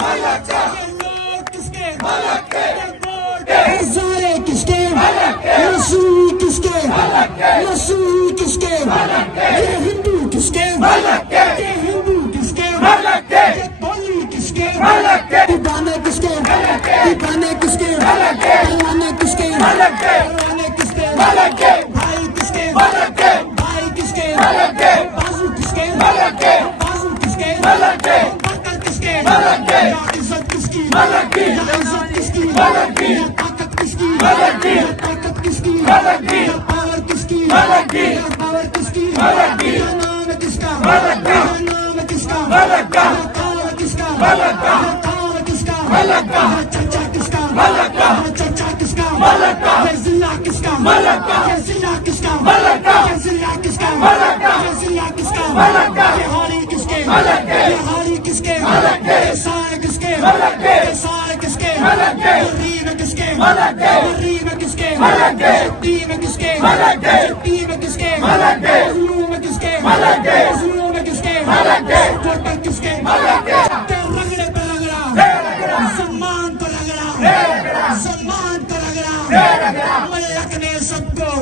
یہ لوگ کس کے یہ ووٹ ہزارے کس کے رسول کس کے رسول کس کے یہ ہندو کس کے یہ ہندو کس کے یہ بولی کس کے دیوانے کس کے دیوانے کس کے پروانے کس کے پروانے کس کے بھائی کس کے بھائی کس کے بازو کس کے بازو کس کے برکت کس کے یا عزت کس کی یا عزت کس کی یا طاقت کس کی یا طاقت کس کی یا پاور کس کی یا پاور کس کی یا نام کس کا یا نام کس کا یا کار کس کا یا کار کس کا یا چچا کس کا یا چچا کس کا یہ ضلع کس کا یہ ضلع کس کا یہ ضلع کس کا یہ ضلع کس کا یہ ہاری کس کے یہ ہاری کس کے یہ سائے کس کے یہ سائے کس کے یہ ریم کس کے یہ ریم کس کے ٹیم کس کے ٹیم کس کے ظلم کس کے ظلم کس کے کوٹر کس کے رگڑے پہ رگڑا سمان پہ رگڑا سمان پہ رگڑا ملک نے سب کو